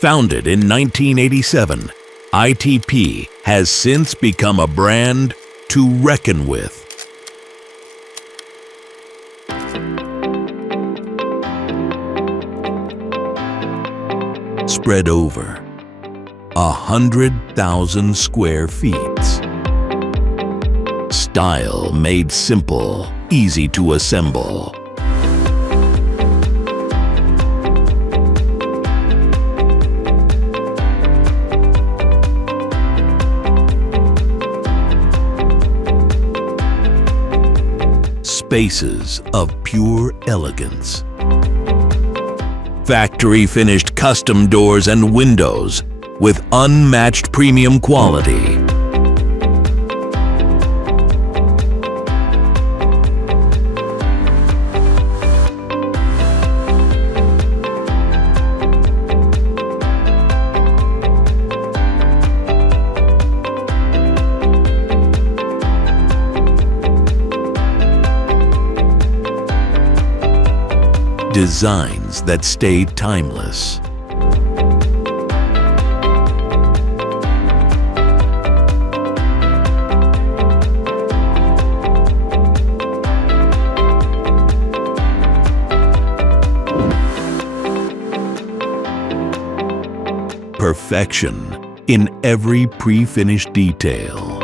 Founded in 1987, ITP has since become a brand to reckon with. Spread over 100,000 square feet. Style made simple, easy to assemble. Spaces of pure elegance. Factory-finished custom doors and windows with unmatched premium quality. Designs that stay timeless. Perfection in every pre-finished detail.